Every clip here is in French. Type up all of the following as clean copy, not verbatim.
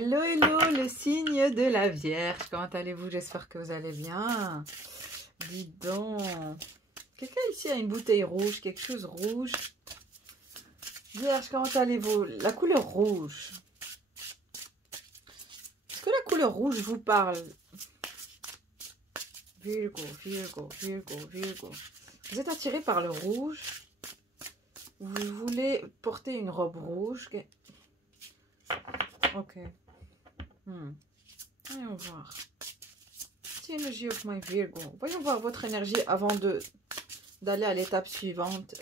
Hello, hello, le signe de la Vierge. Comment allez-vous? J'espère que vous allez bien. Dis donc. Quelqu'un ici a une bouteille rouge, quelque chose rouge. Vierge, comment allez-vous? La couleur rouge. Est-ce que la couleur rouge vous parle? Virgo, Virgo, Virgo, Virgo. Vous êtes attiré par le rouge. Vous voulez porter une robe rouge. Ok. Voyons voir. The energy of my Virgo. Voyons voir votre énergie avant d'aller à l'étape suivante.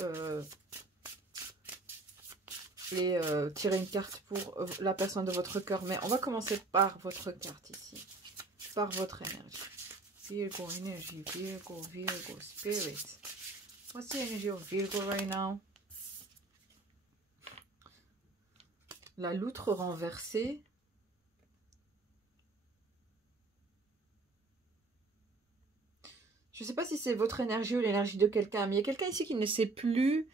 Et tirer une carte pour la personne de votre cœur. Mais on va commencer par votre carte ici. Par votre énergie. Virgo energy, Virgo, Virgo, spirit. What's the energy of Virgo right now? La loutre renversée. Je ne sais pas si c'est votre énergie ou l'énergie de quelqu'un, mais il y a quelqu'un ici qui ne sait plus,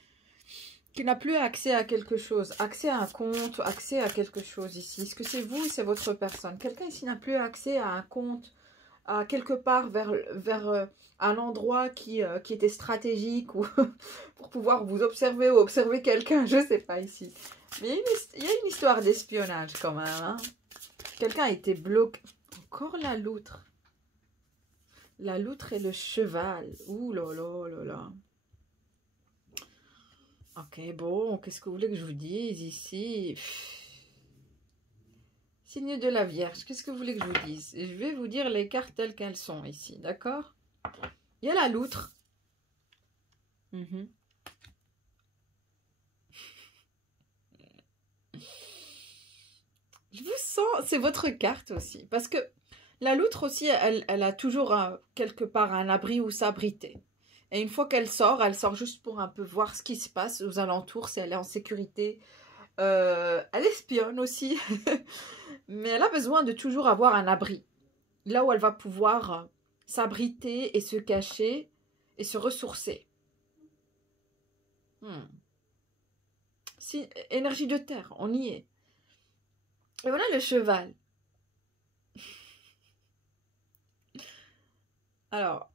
qui n'a plus accès à quelque chose, accès à un compte, accès à quelque chose ici. Est-ce que c'est vous ou c'est votre personne? Quelqu'un ici n'a plus accès à un compte, à quelque part vers un endroit qui était stratégique ou pour pouvoir vous observer ou observer quelqu'un, je ne sais pas ici. Mais il y a une histoire d'espionnage quand même. Hein. Quelqu'un a été bloqué. Encore la loutre. La loutre et le cheval. Ouh là là là là. Ok, bon, qu'est-ce que vous voulez que je vous dise ici? Signe de la Vierge, qu'est-ce que vous voulez que je vous dise? Je vais vous dire les cartes telles qu'elles sont ici, d'accord? Il y a la loutre. Je vous sens, c'est votre carte aussi. Parce que la loutre aussi, elle a toujours quelque part un abri où s'abriter. Et une fois qu'elle sort juste pour un peu voir ce qui se passe aux alentours, si elle est en sécurité. Elle espionne aussi. Mais elle a besoin de toujours avoir un abri. Là où elle va pouvoir s'abriter et se cacher et se ressourcer. Si, énergie de terre, on y est. Et voilà le cheval. Alors,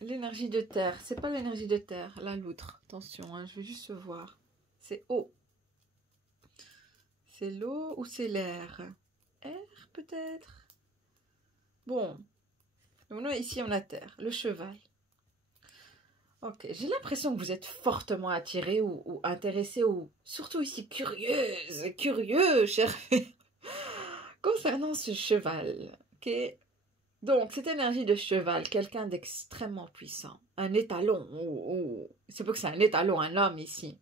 l'énergie de terre, c'est pas l'énergie de terre, la loutre. Attention, hein, je vais juste voir. C'est eau. C'est l'eau ou c'est l'air? Air peut-être? Bon. Donc là, ici on a terre, le cheval. Ok, j'ai l'impression que vous êtes fortement attiré ou intéressé ou surtout ici curieux, cher concernant ce cheval. Ok. Donc, cette énergie de cheval, quelqu'un d'extrêmement puissant, un étalon, c'est pas que c'est un étalon, un homme ici,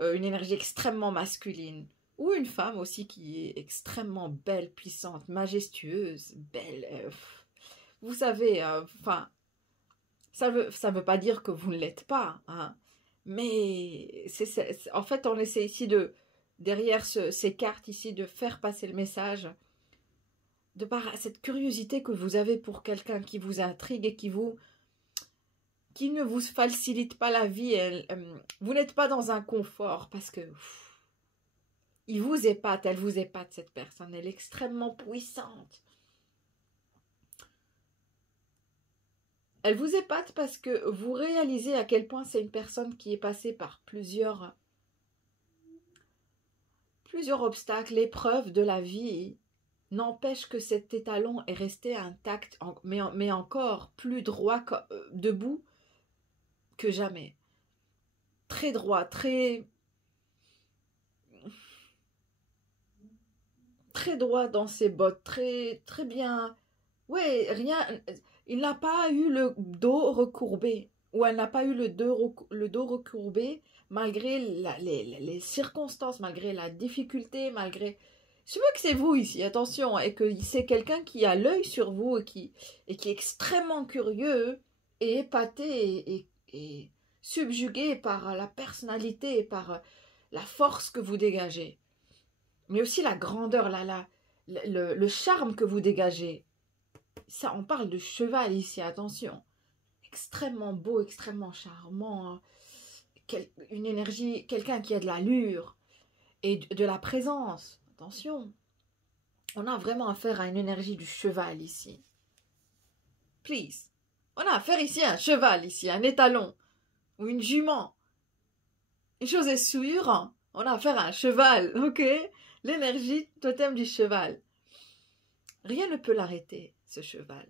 une énergie extrêmement masculine, ou une femme aussi qui est extrêmement belle, puissante, majestueuse, belle. Vous savez, enfin, ça veut pas dire que vous ne l'êtes pas, hein, mais en fait, on essaie ici derrière ces cartes ici, de faire passer le message de par cette curiosité que vous avez pour quelqu'un qui vous intrigue et qui ne vous facilite pas la vie. Vous n'êtes pas dans un confort parce que il vous épate, elle vous épate cette personne, elle est extrêmement puissante. Elle vous épate parce que vous réalisez à quel point c'est une personne qui est passée par plusieurs obstacles, épreuves de la vie. N'empêche que cet étalon est resté intact, mais encore plus droit, debout que jamais. Très droit, très droit dans ses bottes, très bien. Ouais, rien. Il n'a pas eu le dos recourbé, ou elle n'a pas eu le dos recourbé, malgré les circonstances, malgré la difficulté, malgré. Je veux que c'est vous ici, attention, et que c'est quelqu'un qui a l'œil sur vous et qui est extrêmement curieux et épaté et subjugué par la personnalité et par la force que vous dégagez. Mais aussi la grandeur, le charme que vous dégagez. Ça, on parle de cheval ici, attention. Extrêmement beau, extrêmement charmant. Une énergie, quelqu'un qui a de l'allure et de la présence. Attention. On a vraiment affaire à une énergie du cheval ici. Please. On a affaire ici à un cheval ici, un étalon. Ou une jument. Une chose est sûre, on a affaire à un cheval, ok? L'énergie totem du cheval. Rien ne peut l'arrêter, ce cheval.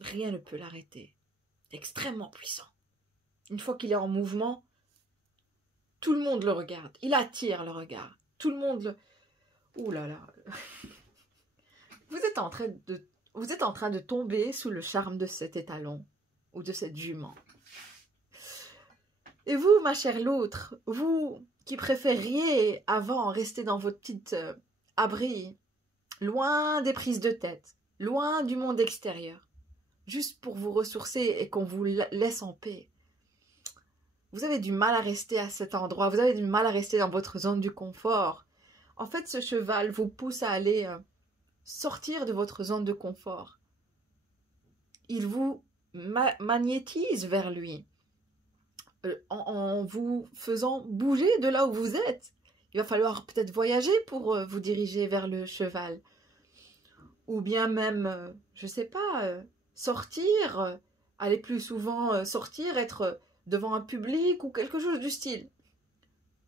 Rien ne peut l'arrêter. Extrêmement puissant. Une fois qu'il est en mouvement, tout le monde le regarde. Il attire le regard. Tout le monde le... Ouh là là. Vous êtes en train de tomber sous le charme de cet étalon ou de cette jument. Et vous, ma chère l'autre, vous qui préfériez avant rester dans votre petite abri, loin des prises de tête, loin du monde extérieur, juste pour vous ressourcer et qu'on vous laisse en paix. Vous avez du mal à rester à cet endroit, vous avez du mal à rester dans votre zone du confort. En fait, ce cheval vous pousse à aller sortir de votre zone de confort. Il vous magnétise vers lui. En vous faisant bouger de là où vous êtes. Il va falloir peut-être voyager pour vous diriger vers le cheval. Ou bien même, je ne sais pas, sortir, aller plus souvent sortir, être devant un public ou quelque chose du style.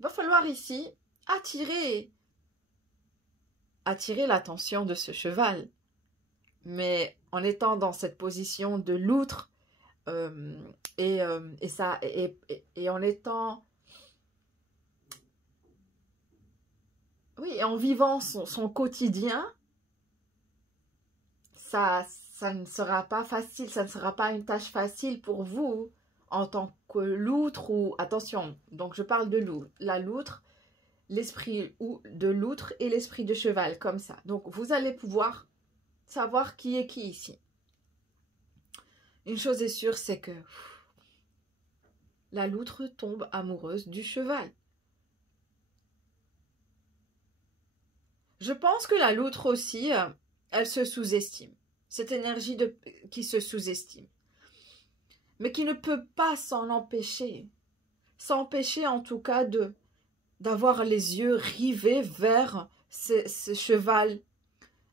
Il va falloir ici attirer l'attention de ce cheval. Mais en étant dans cette position de loutre, et en étant, oui, en vivant son quotidien, ça ne sera pas facile, ça ne sera pas une tâche facile pour vous en tant que loutre ou, attention, donc je parle de la loutre, l'esprit ou de loutre et l'esprit de cheval, comme ça. Donc vous allez pouvoir savoir qui est qui ici. Une chose est sûre, c'est que la loutre tombe amoureuse du cheval. Je pense que la loutre aussi, elle se sous-estime. Cette énergie qui se sous-estime. Mais qui ne peut pas s'en empêcher. S'empêcher en tout cas d'avoir les yeux rivés vers ce cheval.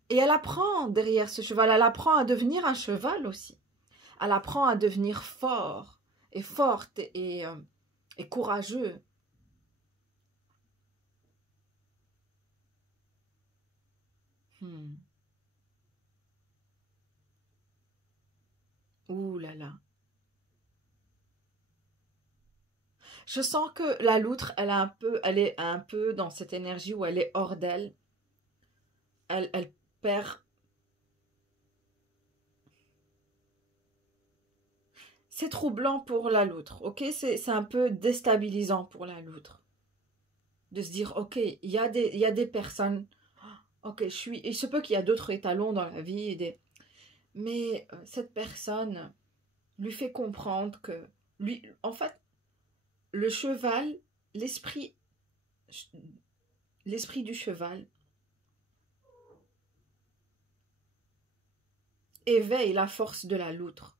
Et elle apprend derrière ce cheval, elle apprend à devenir un cheval aussi. Elle apprend à devenir fort et forte et courageux. Ouh là là. Je sens que la loutre, elle est un peu dans cette énergie où elle est hors d'elle. Elle perd. C'est troublant pour la loutre, ok? C'est un peu déstabilisant pour la loutre. De se dire, ok, il y a des personnes. Ok, il se peut qu'il y a d'autres étalons dans la vie, mais cette personne lui fait comprendre que en fait, le cheval, l'esprit du cheval éveille la force de la loutre.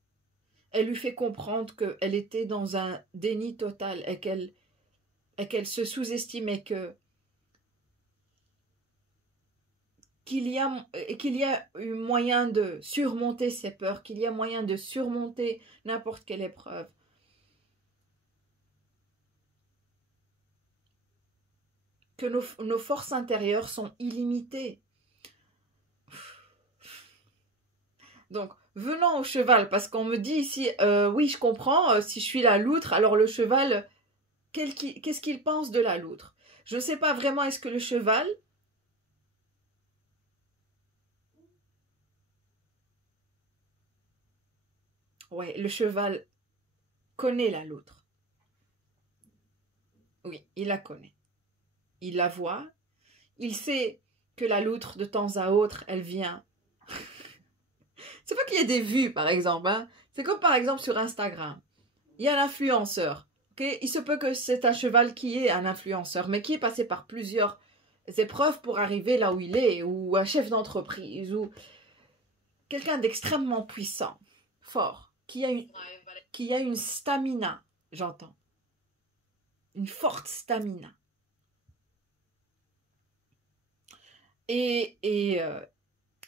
Elle lui fait comprendre qu'elle était dans un déni total et qu'elle se sous-estimait qu'il y a eu moyen de surmonter ses peurs, qu'il y a moyen de surmonter n'importe quelle épreuve. Que nos forces intérieures sont illimitées. Donc, venons au cheval, parce qu'on me dit ici, oui, je comprends, si je suis la loutre, alors le cheval, qu'est-ce qu'il pense de la loutre? Je ne sais pas vraiment, est-ce que le cheval... Ouais, le cheval connaît la loutre. Oui, il la connaît. Il la voit. Il sait que la loutre, de temps à autre, elle vient. C'est pas qu'il y ait des vues, par exemple. Hein. C'est comme, par exemple, sur Instagram. Il y a un influenceur. Okay? Il se peut que c'est un cheval qui est un influenceur, mais qui est passé par plusieurs épreuves pour arriver là où il est, ou un chef d'entreprise, ou quelqu'un d'extrêmement puissant, fort, qui a une stamina, j'entends. Une forte stamina. Et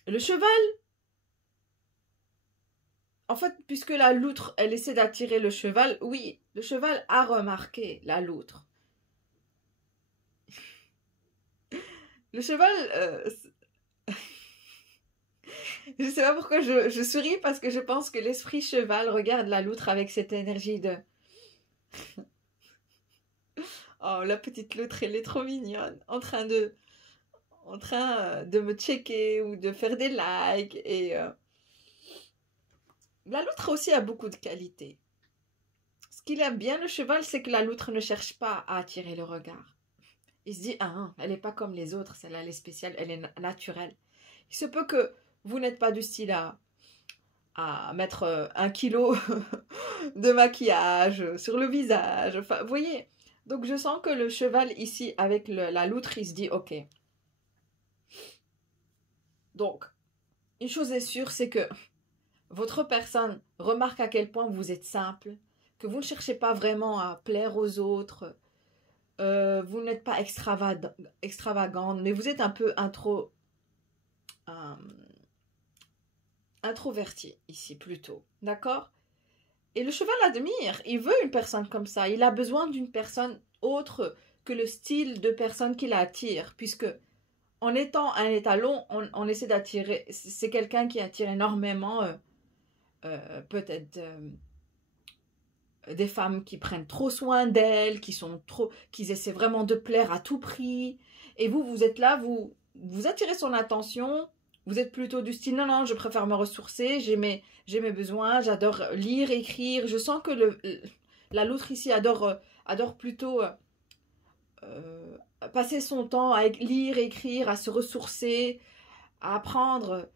le cheval, en fait, puisque la loutre, elle essaie d'attirer le cheval, oui, le cheval a remarqué la loutre. Le cheval, je ne sais pas pourquoi je souris, parce que je pense que l'esprit cheval regarde la loutre avec cette énergie de... Oh, la petite loutre, elle est trop mignonne, en train de me checker ou de faire des likes. Et la loutre aussi a beaucoup de qualités. Ce qu'il aime bien, le cheval, c'est que la loutre ne cherche pas à attirer le regard. Il se dit, ah, elle n'est pas comme les autres, celle-là, elle est spéciale, elle est naturelle. Il se peut que vous n'êtes pas du style à mettre 1 kilo de maquillage sur le visage. Enfin, vous voyez. Donc, je sens que le cheval ici, avec la loutre, il se dit, ok. Donc, une chose est sûre, c'est que votre personne remarque à quel point vous êtes simple, que vous ne cherchez pas vraiment à plaire aux autres, vous n'êtes pas extravagante, mais vous êtes un peu introverti ici plutôt, d'accord? Et le cheval admire, il veut une personne comme ça, il a besoin d'une personne autre que le style de personne qui l'attire, puisque en étant un étalon, on essaie d'attirer, c'est quelqu'un qui attire énormément, peut-être des femmes qui prennent trop soin d'elles, qui essaient vraiment de plaire à tout prix. Et vous êtes là, vous attirez son attention. Vous êtes plutôt du style, non, non, je préfère me ressourcer, j'ai mes besoins, j'adore lire, écrire. Je sens que la loutre ici adore plutôt passer son temps à lire, écrire, à se ressourcer, à apprendre.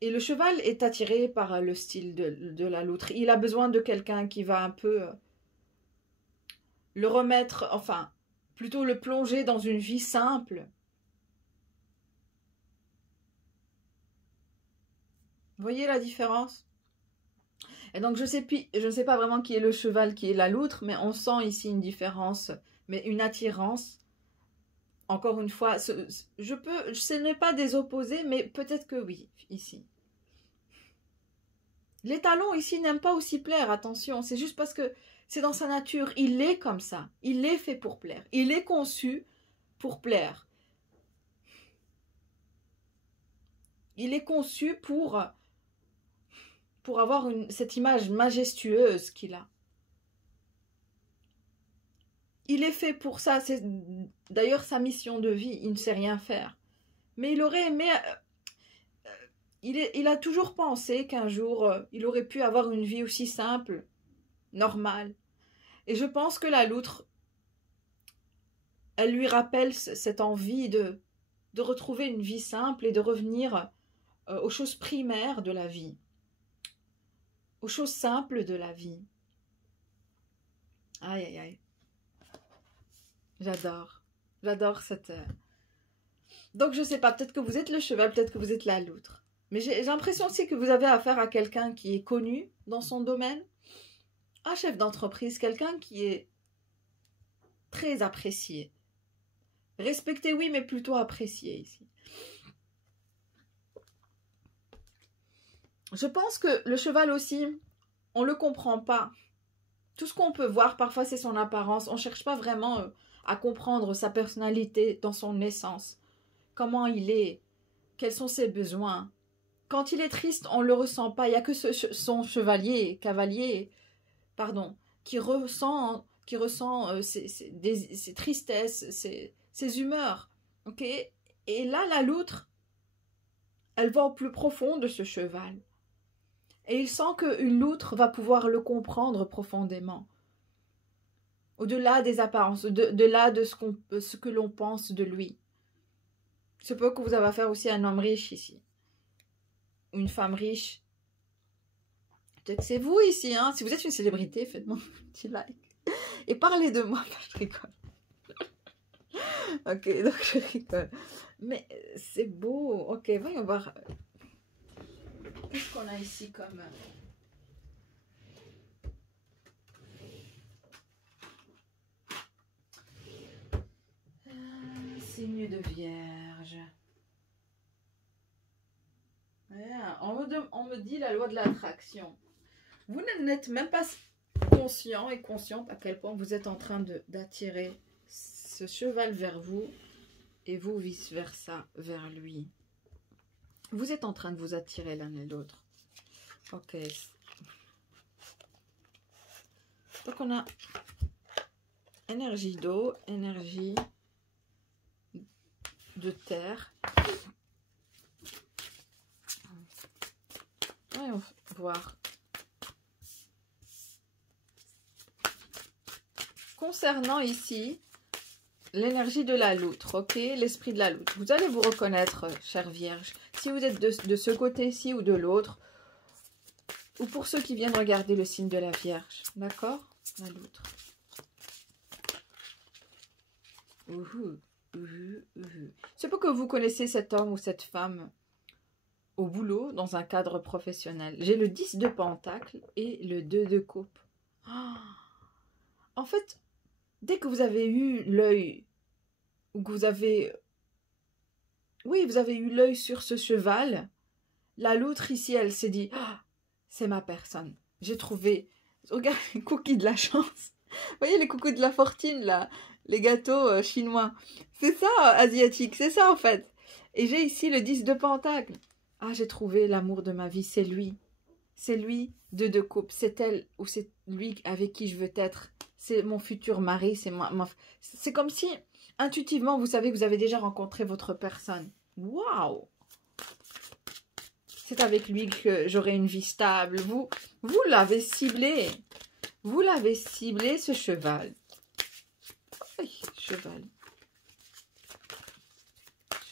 Et le cheval est attiré par le style de la loutre. Il a besoin de quelqu'un qui va un peu le remettre, enfin, plutôt le plonger dans une vie simple. Vous voyez la différence? Et donc, je ne sais pas vraiment qui est le cheval, qui est la loutre, mais on sent ici une différence, mais une attirance. Encore une fois, ce n'est pas des opposés, mais peut-être que oui, ici. L'étalon ici n'aime pas aussi plaire, attention, c'est juste parce que c'est dans sa nature, il est comme ça, il est fait pour plaire, il est conçu pour plaire. Il est conçu pour avoir cette image majestueuse qu'il a. Il est fait pour ça, c'est d'ailleurs sa mission de vie, il ne sait rien faire. Mais il aurait aimé... il a toujours pensé qu'un jour, il aurait pu avoir une vie aussi simple, normale. Et je pense que la loutre, elle lui rappelle cette envie de retrouver une vie simple et de revenir aux choses primaires de la vie, aux choses simples de la vie. Aïe, aïe, aïe. J'adore cette... Donc je sais pas, peut-être que vous êtes le cheval, peut-être que vous êtes la loutre. Mais j'ai l'impression aussi que vous avez affaire à quelqu'un qui est connu dans son domaine, un chef d'entreprise, quelqu'un qui est très apprécié. Respecté, oui, mais plutôt apprécié ici. Je pense que le cheval aussi, on ne le comprend pas. Tout ce qu'on peut voir, parfois, c'est son apparence. On ne cherche pas vraiment à comprendre sa personnalité dans son essence. Comment il est, quels sont ses besoins. Quand il est triste, on ne le ressent pas. Il n'y a que son cavalier, pardon, qui ressent ses tristesses, ses humeurs. Ok. Et là, la loutre, elle va au plus profond de ce cheval. Et il sent qu'une loutre va pouvoir le comprendre profondément. Au-delà des apparences, au-delà de ce que l'on pense de lui. Il se peut que vous avez affaire aussi à un homme riche ici. Une femme riche. Peut-être que c'est vous ici, hein. Si vous êtes une célébrité, faites-moi un petit like. Et parlez de moi, je rigole. Ok, donc je rigole. Mais c'est beau. Ok, voyons voir. Qu'est-ce qu'on a ici comme... signe de Vierge. On me dit la loi de l'attraction. Vous n'êtes même pas conscient et consciente à quel point vous êtes en train d'attirer ce cheval vers vous et vous vice-versa vers lui. Vous êtes en train de vous attirer l'un et l'autre. Ok. Donc on a énergie d'eau, énergie de terre. Voyons voir. Concernant ici l'énergie de la loutre, ok, l'esprit de la loutre. Vous allez vous reconnaître, chère Vierge, si vous êtes de ce côté-ci ou de l'autre, ou pour ceux qui viennent regarder le signe de la Vierge, d'accord? La loutre. C'est pas que vous connaissez cet homme ou cette femme au boulot, dans un cadre professionnel. J'ai le 10 de pentacle et le 2 de coupe. Oh. En fait, dès que vous avez eu l'œil, ou que vous avez... Oui, vous avez eu l'œil sur ce cheval, la loutre ici, elle s'est dit, oh, c'est ma personne. J'ai trouvé... Regarde, les cookies de la chance. Vous voyez les cookies de la fortune, là, les gâteaux chinois. C'est ça, asiatique, c'est ça en fait. Et j'ai ici le 10 de pentacle. Ah, j'ai trouvé l'amour de ma vie, c'est lui. C'est lui, de coupe. C'est elle ou c'est lui avec qui je veux être. C'est mon futur mari, c'est c'est comme si, intuitivement, vous savez que vous avez déjà rencontré votre personne. Waouh! C'est avec lui que j'aurai une vie stable. Vous l'avez ciblé. Vous l'avez ciblé, ce cheval. Oui, cheval.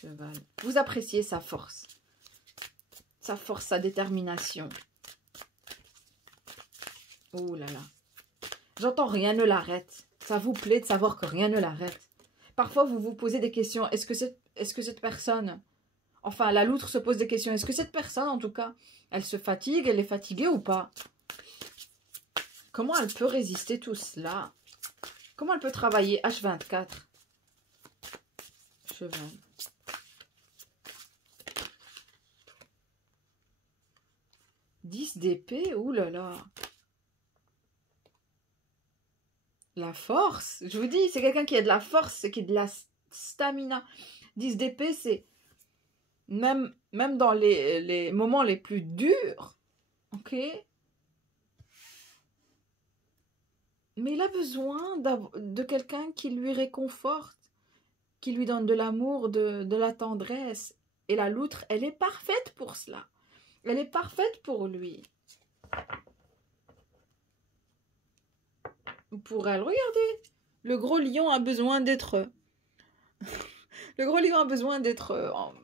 Cheval. Vous appréciez sa force. Sa force, sa détermination. Oh là là. J'entends rien ne l'arrête. Ça vous plaît de savoir que rien ne l'arrête. Parfois, vous vous posez des questions. Est-ce que cette personne... Enfin, la loutre se pose des questions. Est-ce que cette personne, en tout cas, elle se fatigue? Elle est fatiguée ou pas? Comment elle peut résister tout cela? Comment elle peut travailler H24? Cheval. Dix d'épée, ouh là là. La force, je vous dis, c'est quelqu'un qui a de la force, qui a de la stamina. 10 d'épée, c'est même dans les moments les plus durs, ok? Mais il a besoin de quelqu'un qui lui réconforte, qui lui donne de l'amour, de la tendresse. Et la loutre, elle est parfaite pour cela. Elle est parfaite pour lui. Pour elle, regardez. Le gros lion a besoin d'être... Le gros lion a besoin d'être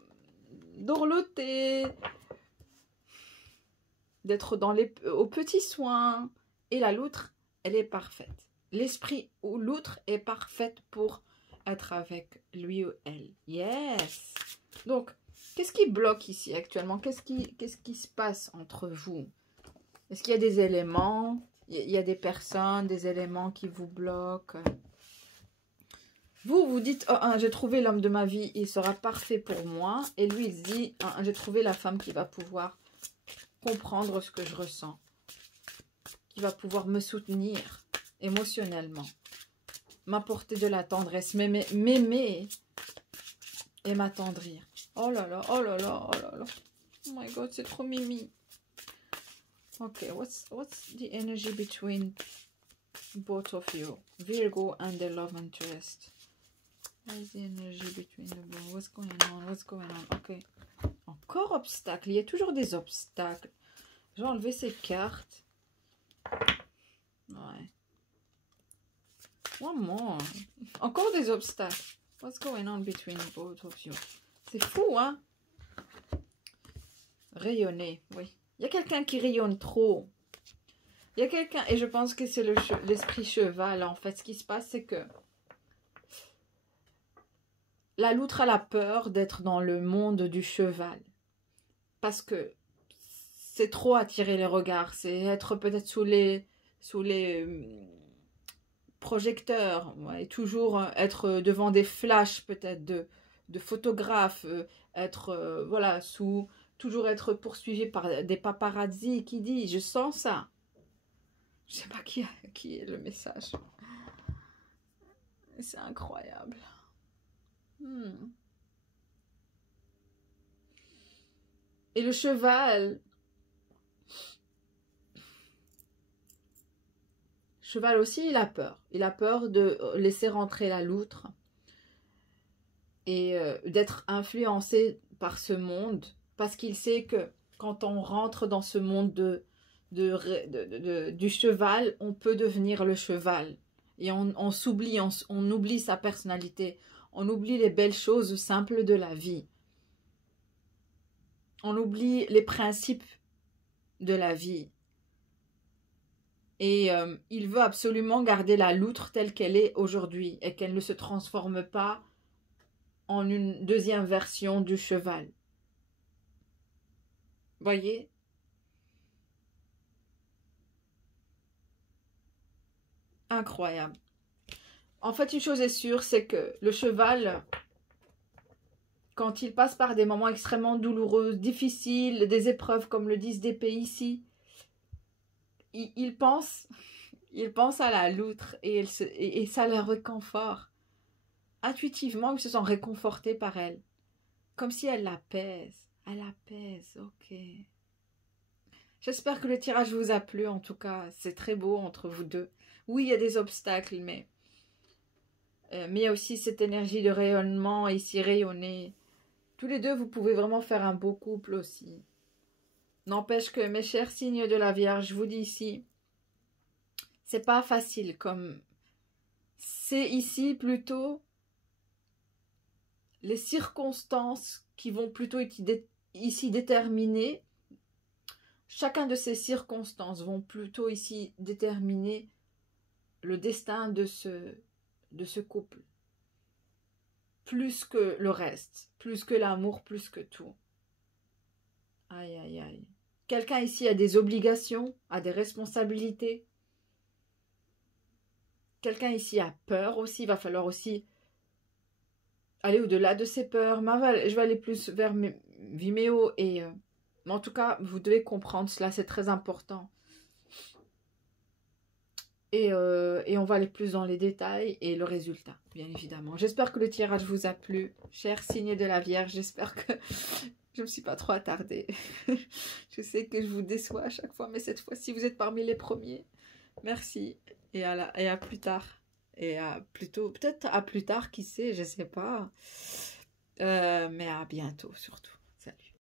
dorloté, d'être aux petits soins. Et la loutre, elle est parfaite. L'esprit ou l'outre est parfaite pour être avec lui ou elle. Yes. Donc, qu'est-ce qui bloque ici actuellement? Qu'est-ce qui se passe entre vous? Est-ce qu'il y a des éléments? Il y a des personnes, des éléments qui vous bloquent? Vous dites, oh, j'ai trouvé l'homme de ma vie, il sera parfait pour moi. Et lui, il dit, j'ai trouvé la femme qui va pouvoir comprendre ce que je ressens. Qui va pouvoir me soutenir émotionnellement. M'apporter de la tendresse, m'aimer et m'attendrir. Oh là là, oh là là, oh là là. Oh my God, c'est trop mimi. Ok, what's the energy between both of you? Virgo and the love interest. What is the energy between the both? What's going on? What's going on? Ok. Encore obstacle. Il y a toujours des obstacles. Je vais enlever ces cartes. Ouais. One more. Encore des obstacles. What's going on between both of you? C'est fou, hein? Rayonner, oui. Il y a quelqu'un qui rayonne trop. Il y a quelqu'un, et je pense que c'est l'esprit cheval, en fait. Ce qui se passe, c'est que la loutre a la peur d'être dans le monde du cheval. Parce que c'est trop attirer les regards. C'est être peut-être sous les projecteurs. Ouais, et toujours être devant des flashs peut-être de photographes. Être voilà, toujours être poursuivi par des paparazzi qui dit, je sens ça. Je sais pas qui est le message. C'est incroyable. Et le cheval aussi, il a peur. Il a peur de laisser rentrer la loutre et d'être influencé par ce monde, parce qu'il sait que quand on rentre dans ce monde du cheval, on peut devenir le cheval. Et on s'oublie, on oublie sa personnalité, on oublie les belles choses simples de la vie. On oublie les principes de la vie. Et il veut absolument garder la loutre telle qu'elle est aujourd'hui et qu'elle ne se transforme pas en une deuxième version du cheval. Voyez? Incroyable. En fait, une chose est sûre, c'est que le cheval, quand il passe par des moments extrêmement douloureux, difficiles, des épreuves, comme le disent des pays ici, il pense à la loutre et ça le réconforte. Intuitivement, ils se sont réconfortés par elle. Comme si elle l'apaise. Elle apaise, ok. J'espère que le tirage vous a plu, en tout cas. C'est très beau entre vous deux. Oui, il y a des obstacles, mais il y a aussi cette énergie de rayonnement, ici rayonner. Tous les deux, vous pouvez vraiment faire un beau couple aussi. N'empêche que mes chers signes de la Vierge, je vous dis ici, c'est pas facile comme... C'est ici plutôt les circonstances qui vont plutôt ici déterminer. Chacun de ces circonstances vont plutôt ici déterminer le destin de ce couple. Plus que le reste, plus que l'amour, plus que tout. Aïe, aïe, aïe. Quelqu'un ici a des obligations, a des responsabilités. Quelqu'un ici a peur aussi, il va falloir aussi aller au-delà de ses peurs. Je vais aller plus vers Vimeo mais en tout cas, vous devez comprendre cela, c'est très important. Et on va aller plus dans les détails et le résultat, bien évidemment. J'espère que le tirage vous a plu. Cher signe de la Vierge, j'espère que je ne me suis pas trop attardée. Je sais que je vous déçois à chaque fois, mais cette fois-ci, vous êtes parmi les premiers. Merci. Et à plus tard. Et peut-être à plus tard, qui sait, je ne sais pas. Mais à bientôt, surtout.